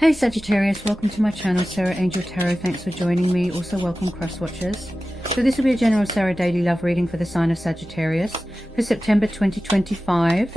Hey Sagittarius, welcome to my channel, Sarah Angel Tarot. Thanks for joining me. Also welcome cross watchers. So this will be a general Sarah daily love reading for the sign of Sagittarius for September 2025.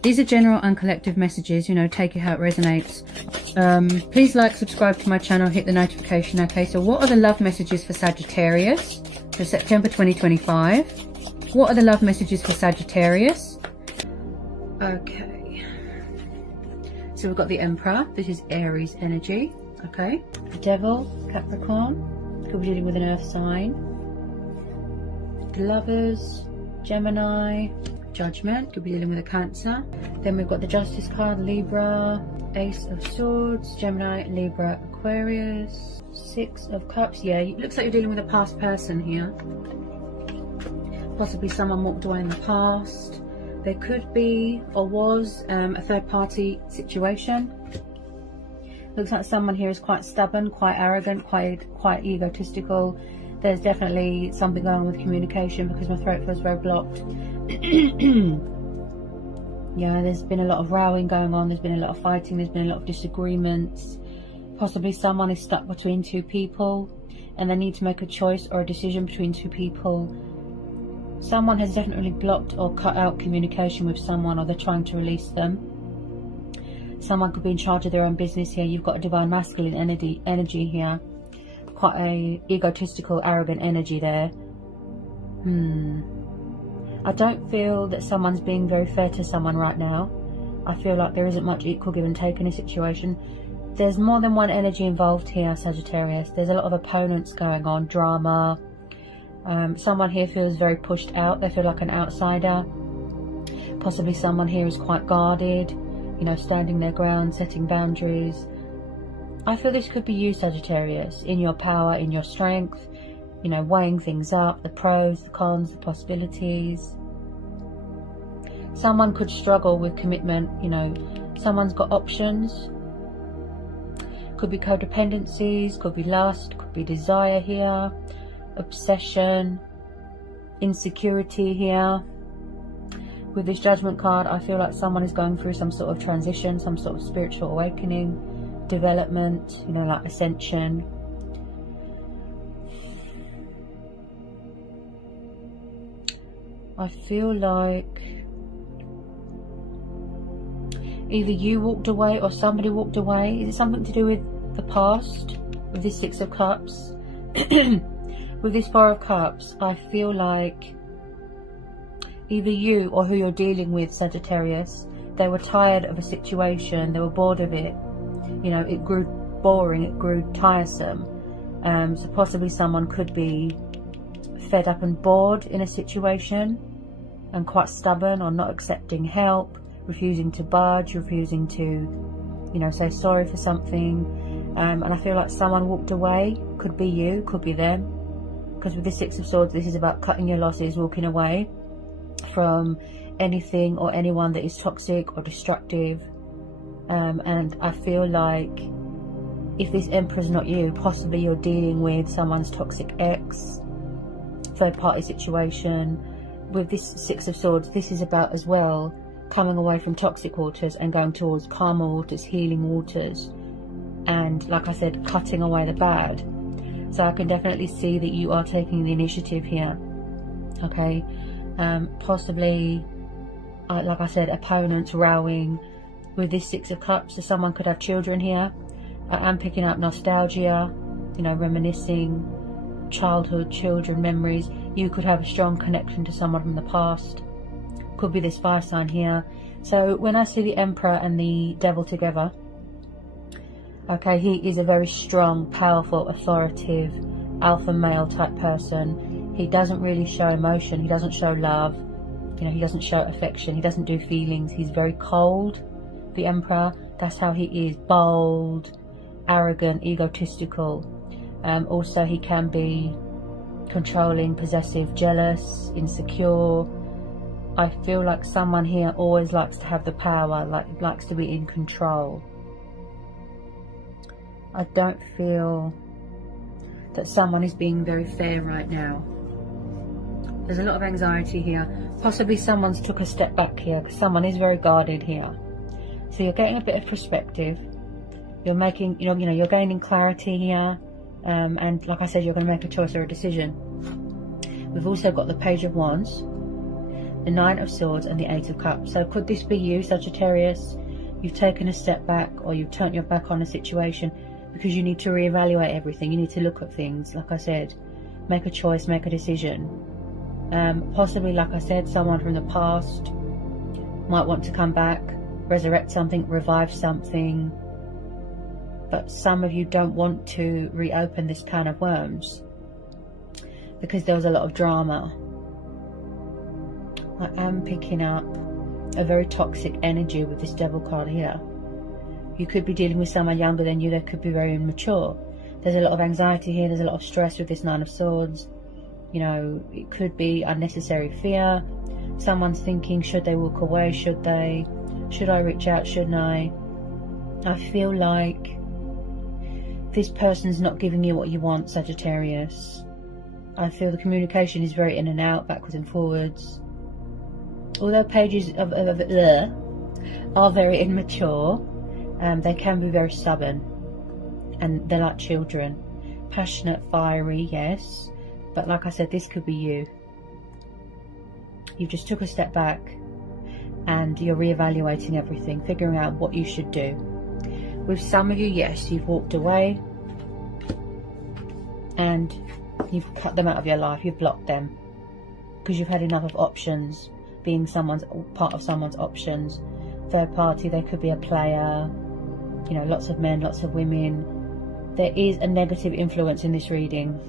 These are general and collective messages, you know, take it how it resonates. Please like, subscribe to my channel, hit the notification. Okay, so what are the love messages for Sagittarius for September 2025? What are the love messages for Sagittarius? Okay. So we've got the Emperor. This is Aries energy. Okay. The Devil, Capricorn. Could be dealing with an earth sign. The Lovers, Gemini. Judgment. Could be dealing with a Cancer. Then we've got the Justice card, Libra. Ace of Swords, Gemini, Libra, Aquarius. Six of Cups. Yeah, it looks like you're dealing with a past person here. Possibly someone walked away in the past. There could be, or was, a third-party situation. Looks like someone here is quite stubborn, quite arrogant, quite egotistical. There's definitely something going on with communication because my throat feels very blocked. Yeah, there's been a lot of rowing going on. There's been a lot of fighting. There's been a lot of disagreements. Possibly someone is stuck between two people and they need to make a choice or a decision between two people. Someone has definitely blocked or cut out communication with someone, or they're trying to release them. Someone could be in charge of their own business here. You've got a divine masculine energy here. Quite a egotistical, arrogant energy there. I don't feel that someone's being very fair to someone right now. I feel like there isn't much equal give and take in a situation. There's more than one energy involved here, Sagittarius. There's a lot of opponents going on, drama. Someone here feels very pushed out. They feel like an outsider. Possibly someone here is quite guarded, you know, standing their ground, setting boundaries. I feel this could be you, Sagittarius, in your power, in your strength, you know, weighing things up, the pros, the cons, the possibilities. Someone could struggle with commitment, you know, someone's got options. Could be codependencies, could be lust, could be desire here. Obsession, insecurity here. With this Judgment card, I feel like someone is going through some sort of transition, some sort of spiritual awakening, development, you know, like ascension. I feel like either you walked away or somebody walked away. Is it something to do with the past? With this Six of Cups? With this Four of Cups, I feel like either you or who you're dealing with, Sagittarius, they were tired of a situation, they were bored of it. You know, it grew boring, it grew tiresome. So possibly someone could be fed up and bored in a situation and quite stubborn or not accepting help, refusing to budge, refusing to, you know, say sorry for something. And I feel like someone walked away. Could be you, could be them. Because with the Six of Swords, this is about cutting your losses, walking away from anything or anyone that is toxic or destructive. And I feel like if this Emperor's not you, possibly you're dealing with someone's toxic ex, third-party situation. With this Six of Swords, this is about as well coming away from toxic waters and going towards calmer waters, healing waters. And like I said, cutting away the bad. So I can definitely see that you are taking the initiative here. Okay. Possibly, like I said, opponents rowing. With this Six of Cups, so someone could have children here. I'm picking up nostalgia, you know, reminiscing childhood, children, memories. You could have a strong connection to someone from the past. Could be this fire sign here. So when I see the Emperor and the Devil together, okay, he is a very strong, powerful, authoritative, alpha male type person. He doesn't really show emotion. He doesn't show love. You know, he doesn't show affection. He doesn't do feelings. He's very cold. The Emperor, that's how he is. Bold, arrogant, egotistical. Also, he can be controlling, possessive, jealous, insecure. I feel like someone here always likes to have the power, likes to be in control. I don't feel that someone is being very fair right now. There's a lot of anxiety here. Possibly someone's took a step back here because someone is very guarded here. So you're getting a bit of perspective. You're making, you know, you're gaining clarity here. And like I said, you're going to make a choice or a decision. We've also got the Page of Wands, the Nine of Swords, and the Eight of Cups. So could this be you, Sagittarius? You've taken a step back, or you've turned your back on a situation because you need to reevaluate everything. You need to look at things. Like I said, make a choice, make a decision. Possibly, like I said, someone from the past might want to come back, resurrect something, revive something. But some of you don't want to reopen this can of worms because there was a lot of drama. I am picking up a very toxic energy with this Devil card here. You could be dealing with someone younger than you. They could be very immature. There's a lot of anxiety here. There's a lot of stress with this Nine of Swords. You know, it could be unnecessary fear. Someone's thinking, should they walk away? Should they? Should I reach out? Shouldn't I? I feel like this person's not giving you what you want, Sagittarius. I feel the communication is very in and out, backwards and forwards. Although pages are very immature, they can be very stubborn, and they're like children. Passionate, fiery, yes, but like I said, this could be you. You just took a step back and you're reevaluating everything, figuring out what you should do. With some of you, yes, you've walked away and you've cut them out of your life. You've blocked them because you've had enough of options, being part of someone's options. Third party, they could be a player, you know, lots of men, lots of women. There is a negative influence in this reading.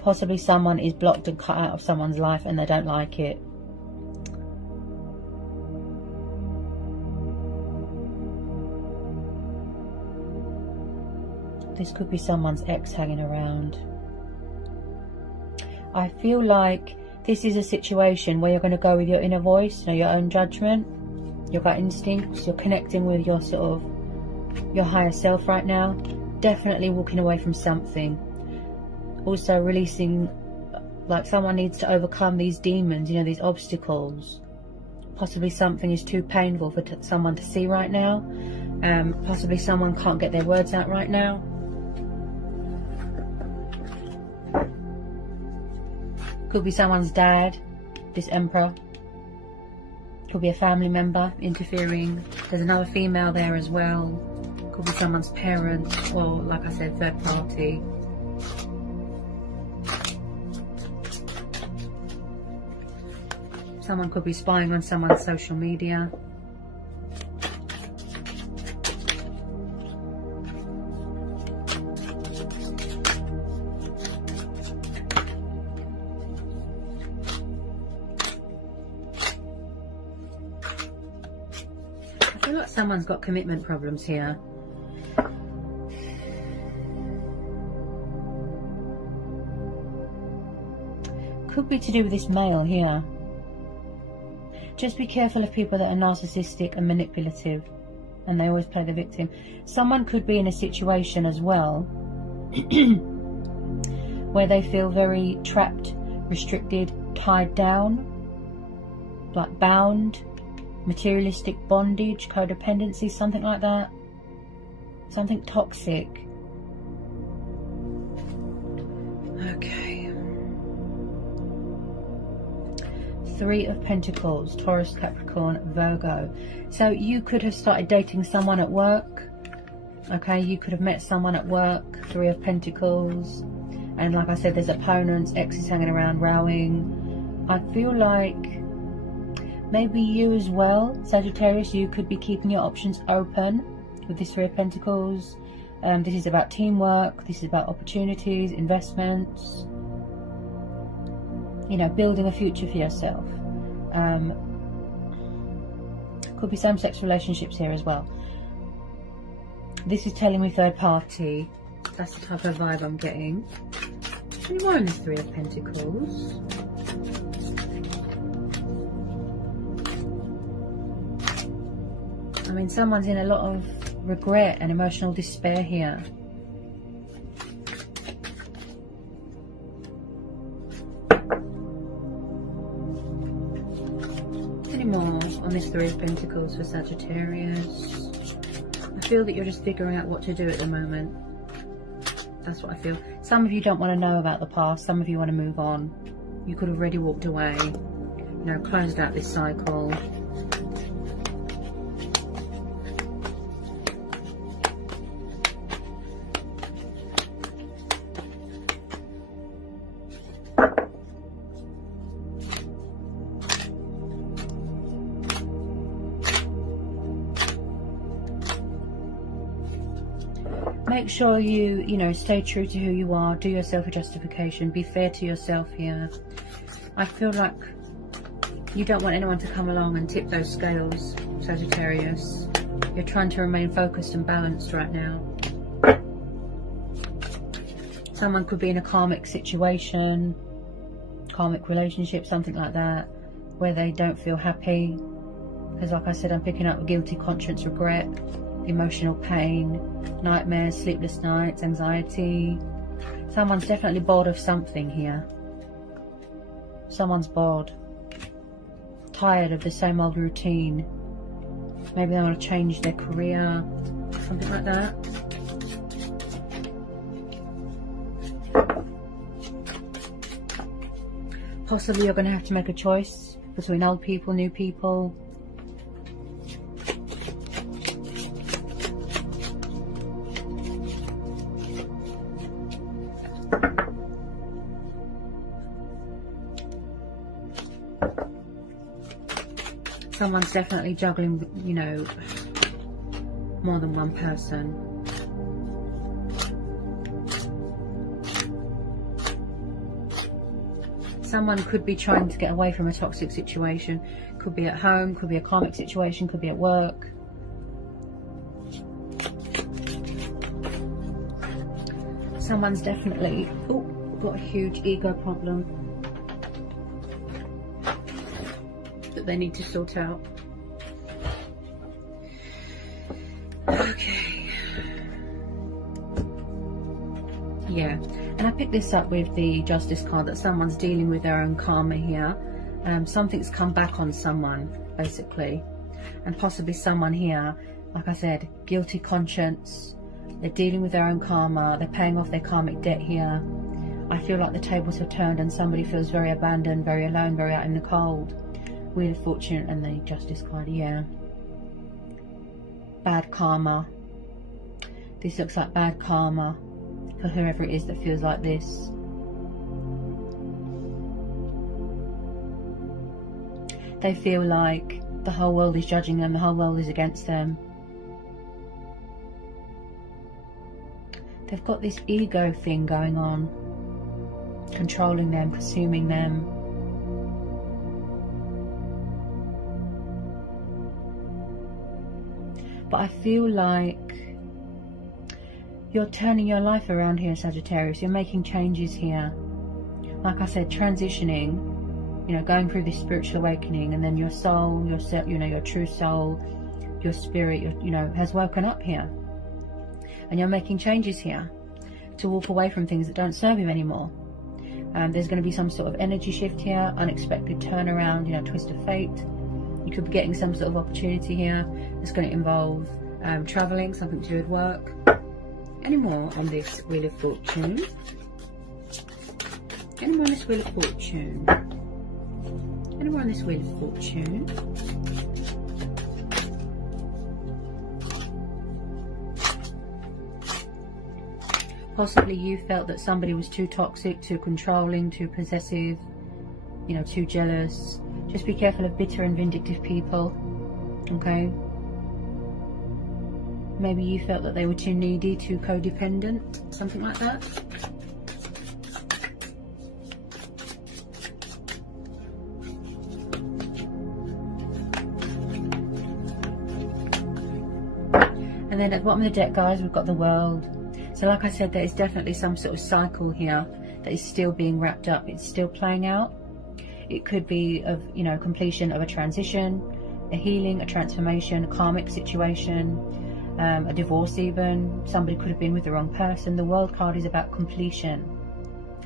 Possibly someone is blocked and cut out of someone's life and they don't like it. This could be someone's ex hanging around. I feel like this is a situation where you're going to go with your inner voice, you know, your own judgment, your gut instincts. You're connecting with your your higher self right now. Definitely walking away from something. Also releasing, like someone needs to overcome these demons, you know, these obstacles. Possibly something is too painful for someone to see right now. Possibly someone can't get their words out right now. Could be someone's dad, this Emperor. Could be a family member interfering. There's another female there as well. Could be someone's parents, or like I said, third party. Someone could be spying on someone's social media. I feel like someone's got commitment problems here. Could be to do with this male here. Just be careful of people that are narcissistic and manipulative, and they always play the victim. Someone could be in a situation as well where they feel very trapped, restricted, tied down, like bound, materialistic bondage, codependency, something like that. Something toxic. Okay. Three of Pentacles, Taurus, Capricorn, Virgo. So you could have started dating someone at work. Okay, you could have met someone at work. Three of Pentacles. And like I said, there's opponents, exes hanging around, rowing. I feel like maybe you as well, Sagittarius, you could be keeping your options open with this Three of Pentacles. This is about teamwork. This is about opportunities, investments. You know, building a future for yourself. Could be same-sex relationships here as well. This is telling me third party. That's the type of vibe I'm getting. Any more in the Three of Pentacles? I mean, someone's in a lot of regret and emotional despair here. More on this Three of Pentacles for Sagittarius. I feel that you're just figuring out what to do at the moment. That's what I feel. Some of you don't want to know about the past. Some of you want to move on. You could have already walked away. You know, closed out this cycle. Make sure you know, stay true to who you are. Do yourself a justification. Be fair to yourself here. I feel like you don't want anyone to come along and tip those scales, Sagittarius. You're trying to remain focused and balanced right now. Someone could be in a karmic situation, karmic relationship, something like that, where they don't feel happy. Because like I said, I'm picking up guilty conscience, regret, emotional pain, nightmares, sleepless nights, anxiety. Someone's definitely bored of something here. Someone's bored, tired of the same old routine. Maybe they want to change their career, something like that. Possibly you're going to have to make a choice between old people, new people. Someone's definitely juggling, you know, more than one person. Someone could be trying to get away from a toxic situation. Could be at home, could be a karmic situation, could be at work. Someone's definitely got a huge ego problem that they need to sort out. Okay. Yeah, and I picked this up with the Justice card, that someone's dealing with their own karma here. Something's come back on someone, basically. And possibly someone here, like I said, guilty conscience. They're dealing with their own karma. They're paying off their karmic debt here. I feel like the tables have turned and somebody feels very abandoned, very alone, very out in the cold. Wheel of Fortune and the Justice card, yeah. Bad karma. This looks like bad karma for whoever it is that feels like this. They feel like the whole world is judging them, the whole world is against them. They've got this ego thing going on, controlling them, consuming them. But I feel like you're turning your life around here, Sagittarius. You're making changes here. Like I said, transitioning, you know, going through this spiritual awakening, and then your soul, you know, your true soul, your spirit, you know, has woken up here. And you're making changes here to walk away from things that don't serve you anymore. There's going to be some sort of energy shift here, unexpected turnaround, you know, twist of fate. You could be getting some sort of opportunity here. It's going to involve traveling, something to do with work. Any more on this Wheel of Fortune? Any more on this Wheel of Fortune? Any more on this Wheel of Fortune? Possibly you felt that somebody was too toxic, too controlling, too possessive, you know, too jealous. Just be careful of bitter and vindictive people, okay? Maybe you felt that they were too needy, too codependent, something like that. And then at the bottom of the deck, guys, we've got the World. So like I said, there is definitely some sort of cycle here that is still being wrapped up. It's still playing out. It could be of, you know, completion of a transition, a healing, a transformation, a karmic situation, a divorce even. Somebody could have been with the wrong person. The World card is about completion.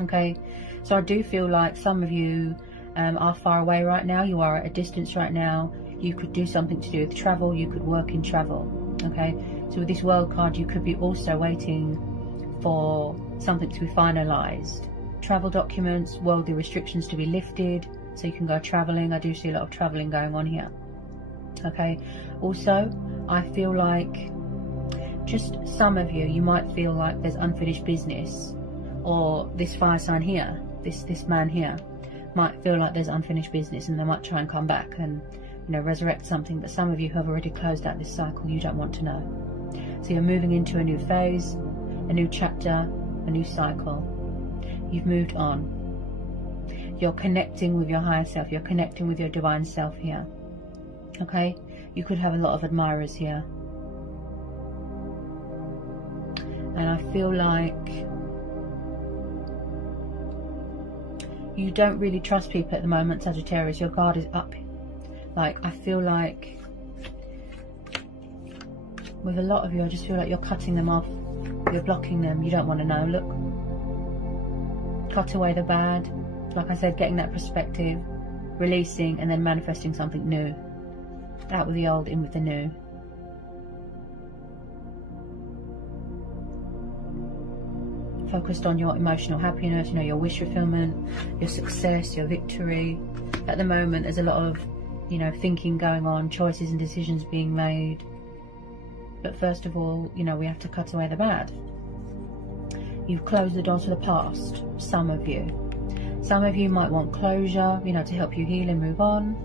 Okay, so I do feel like some of you are far away right now. You are at a distance right now. You could do something to do with travel, you could work in travel, okay? So with this World card, you could be also waiting for something to be finalised. Travel documents, worldly restrictions to be lifted, so you can go travelling. I do see a lot of travelling going on here, okay? Also, I feel like just some of you might feel like there's unfinished business, or this fire sign here, this man here, might feel like there's unfinished business, and they might try and come back and, you know, resurrect something. But some of you have already closed out this cycle. You don't want to know. So you're moving into a new phase, a new chapter, a new cycle. You've moved on. You're connecting with your higher self. You're connecting with your divine self here. Okay? You could have a lot of admirers here. And I feel like you don't really trust people at the moment, Sagittarius. Your guard is up. Like, I feel like with a lot of you, I just feel like you're cutting them off. You're blocking them. You don't want to know. Look. Cut away the bad. Like I said, getting that perspective, releasing, and then manifesting something new. Out with the old, in with the new. Focused on your emotional happiness, you know, your wish fulfillment, your success, your victory. At the moment, there's a lot of, you know, thinking going on, choices and decisions being made. But first of all, you know, we have to cut away the bad. You've closed the door to the past, some of you. Some of you might want closure, you know, to help you heal and move on.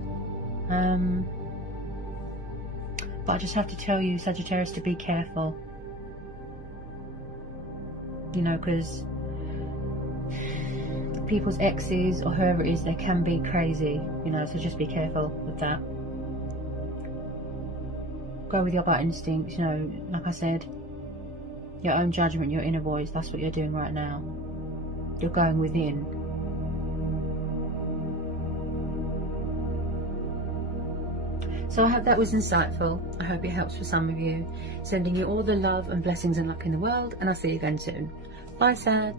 But I just have to tell you, Sagittarius, to be careful. You know, because people's exes or whoever it is, they can be crazy, you know, so just be careful with that. Go with your gut instincts, you know, like I said, your own judgment, your inner voice. That's what you're doing right now. You're going within. So I hope that was insightful. I hope it helps for some of you. Sending you all the love and blessings and luck in the world, and I'll see you again soon. Bye, Sad.